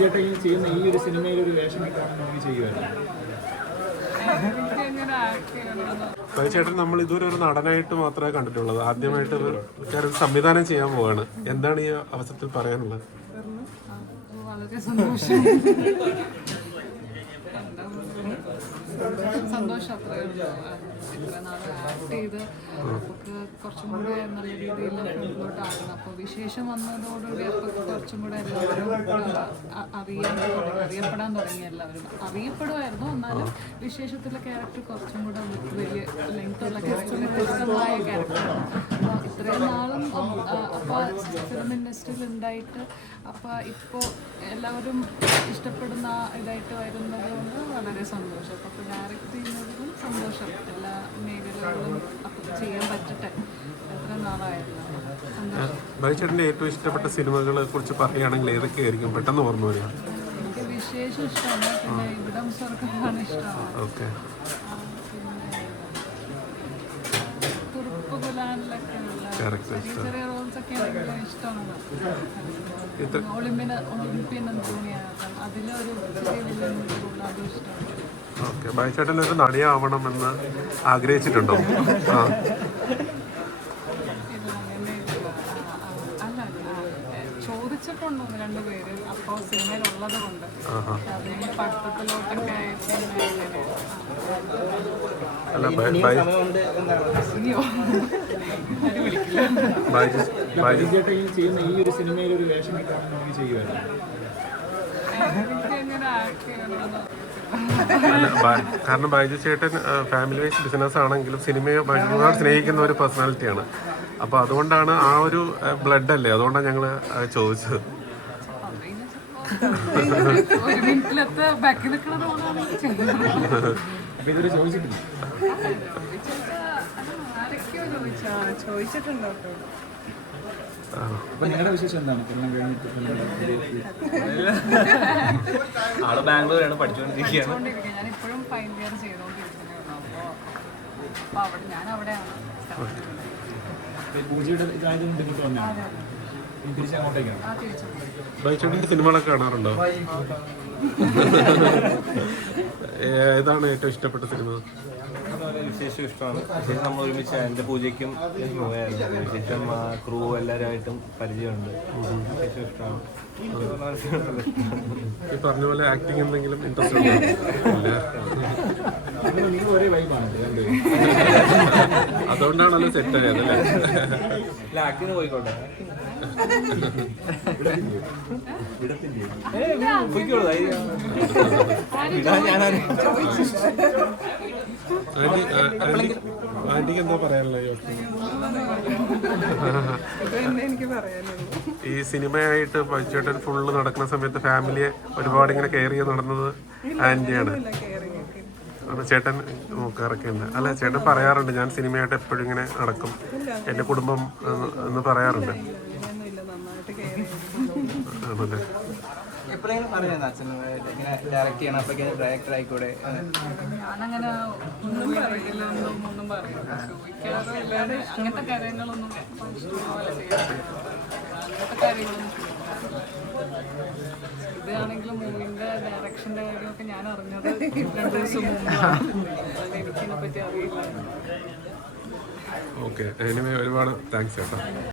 ചേട്ടാ ഈ ചെയ്യുന്ന ഈ ഒരു സിനിമയിൽ ഒരു വേഷം ചെയ്യുമായിരുന്നു ചേട്ടൻ നമ്മൾ ഇതുവരെ ഒരു നടനായിട്ട് മാത്രമേ കണ്ടിട്ടുള്ളത്. ആദ്യമായിട്ട് ഒരു സംവിധാനം ചെയ്യാൻ പോവാണ്. എന്താണ് ഈ അവസരത്തിൽ പറയാനുള്ളത്? വളരെ സന്തോഷം? സന്തോഷം ആ, ഇത്ര നാൾ ആക്ട് ചെയ്ത് നമുക്ക് കുറച്ചും കൂടെ നല്ല രീതിയിൽ അപ്പോൾ വിശേഷം വന്നതോടുകൂടി അപ്പോൾ കുറച്ചും കൂടെ എല്ലാവരും അറിയാൻ തുടങ്ങി അറിയപ്പെടാൻ തുടങ്ങി എല്ലാവരും. അറിയപ്പെടുമായിരുന്നു എന്നാലും വിശേഷത്തിലെ ക്യാരക്ടർ കുറച്ചും കൂടെ വലിയ ലെങ്ത് ഉള്ള ക്യാരക്ടർ വ്യത്യസ്തമായ ക്യാരക്ടറാണ് അപ്പോൾ ഇത്രയും നാളും അപ്പോൾ ഫിലിം ഇൻഡസ്ട്രിയിൽ ഉണ്ടായിട്ട് അപ്പോൾ ഇപ്പോൾ എല്ലാവരും ഇഷ്ടപ്പെടുന്ന ഇതായിട്ട് വരുന്നത് കൊണ്ട് വളരെ സന്തോഷം. അപ്പോൾ ഡയറക്റ്റ് ചെയ്യുന്നതിലും സന്തോഷം. എല്ലാ മേഖലകളിലും അപ്പോൾ ചെയ്യാൻ പറ്റട്ടെ. എത്ര നാളായിരുന്നു. ബൈച്ചേട്ടന്റെ ഏറ്റവും ഇഷ്ടപ്പെട്ട സിനിമകളെ കുറിച്ച് പറയുകയാണെങ്കിൽ ഏതൊക്കെയായിരിക്കും പെട്ടെന്ന് ഓർമ്മ വരിക. എനിക്ക് വിശേഷം ഇഷ്ടമാണ്. പിന്നെ ഇവിടം സ്വർഗമാണ് ഇഷ്ടമാണ് ഓക്കെ. ആ, ഒക്കെ ഇഷ്ടമാണ്. ഒളിമ്പിന് ഒളിമ്പ്യൻ എന്തോണിയാകാം അതിലൊരു അതും ഇഷ്ടമാണ്. ഓക്കെ. ബൈച്ചേട്ടൻ ഒരു നടിയാവണമെന്ന് ആഗ്രഹിച്ചിട്ടുണ്ടോ? ആ. അപ്പോൾ സിനിമയിലുള്ളത് കൊണ്ട്. പഠിത്തത്തിലോട്ടൊക്കെ അല്ല ചെയ്യുന്ന ഈ ഒരു സിനിമയിൽ ഒരു വേഷം കിട്ടാൻ ചെയ്യുമായിരുന്നു കാരണം ബൈജു ചേട്ടൻ ഫാമിലി വൈസ് ബിസിനസ് ആണെങ്കിലും സിനിമയെ ഭയങ്കര സ്നേഹിക്കുന്ന ഒരു പേഴ്സണാലിറ്റിയാണ് അപ്പോൾ അതുകൊണ്ടാണ് ആ ഒരു ബ്ലഡ് അല്ലേ? അതുകൊണ്ടാണ് ഞങ്ങൾ ചോദിച്ചത്. ഒരു മിനിറ്റിലത്തെ ബാക്കി നിൽക്കുന്ന റോളാണെങ്കിൽ ചെയ്യുന്നത്. അപ്പോൾ ഇതൊരു ചോദിച്ചിട്ടില്ല? ആരൊക്കെയോ ചോദിച്ചാ ചോദിച്ചിട്ടുണ്ടോ അപ്പോൾ നിങ്ങളുടെ വിശേഷം എന്താണ്? എല്ലാം കഴിഞ്ഞിട്ട് ആൾ ബാംഗ്ലൂരാണ് പഠിച്ചുകൊണ്ടിരിക്കുകയാണ്. ഇപ്പോഴും ഫൈനൽ ഇയർ അവിടെ ഞാൻ അവിടെയാണ് പൂജയുടെ ഇതായതുകൊണ്ട് ആ തിരിച്ചു ബൈച്ചേട്ടന്റെ സിനിമകളൊക്കെ കാണാറുണ്ടോ? ഏതാണ് ഏറ്റവും ഇഷ്ടപ്പെട്ട സിനിമ? വിശേഷം ഇഷ്ടമാണ്. വിശേഷം നമ്മൾ ഒരുമിച്ച് എന്റെ പൂജയ്ക്കും പോയായിരുന്നു വിശേഷം ക്രൂ എല്ലാവരുമായിട്ടും പരിചയമുണ്ട്. വിശേഷം ഇഷ്ടമാണ്. ഈ പറഞ്ഞ പോലെ ആക്ടിങ് എന്തെങ്കിലും ഇൻട്രസ്റ്റ് ഉണ്ടോ? അതുകൊണ്ടാണല്ലോ സെറ്റ് ആയത് അല്ലേ? ആക്ടിന് പോയിക്കോട്ടെ. ആന്റിക്ക് എന്താ പറയാനുള്ളത് ഈ സിനിമയായിട്ട് പച്ചേട്ടൻ ഫുള്ള് നടക്കുന്ന സമയത്ത് ഫാമിലിയെ ഒരുപാട് ഇങ്ങനെ കെയർ ചെയ്ത് നടന്നത് ആന്റിയാണ് ചേട്ടൻ നോക്കാറൊക്കെ ഉണ്ട്. അല്ല ചേട്ടൻ പറയാറുണ്ട് ഞാൻ സിനിമയായിട്ട് എപ്പോഴും ഇങ്ങനെ നടക്കും. എന്റെ കുടുംബം എന്ന് പറയാറുണ്ട്. എപ്പോഴെങ്കിലും പറയുന്നത് അച്ഛൻ ഇങ്ങനെ ഡയറക്റ്റ് ചെയ്യണം അപ്പോഴേക്കും ഡയറക്ടർ ആയിക്കൂടെ? ഞാനങ്ങനെ ഒന്നും പറയില്ല ഒന്നും ഒന്നും പറയില്ല. ചോദിക്കാറില്ല അങ്ങനത്തെ കാര്യങ്ങളൊന്നും ഇഷ്ടംപോലെ ചെയ്യാറില്ല. അങ്ങനത്തെ കാര്യങ്ങളൊന്നും ഇതാണെങ്കിലും മൂവിന്റെ ഡയറക്ഷന്റെ കാര്യമൊക്കെ ഞാൻ അറിഞ്ഞത് രണ്ടു ദിവസം മുമ്പാണ് എനിക്കിതിനെ പറ്റി അറിയില്ല. ഓക്കെ. എനിവേ ഒരുപാട് താങ്ക്സ് ചേട്ടാ.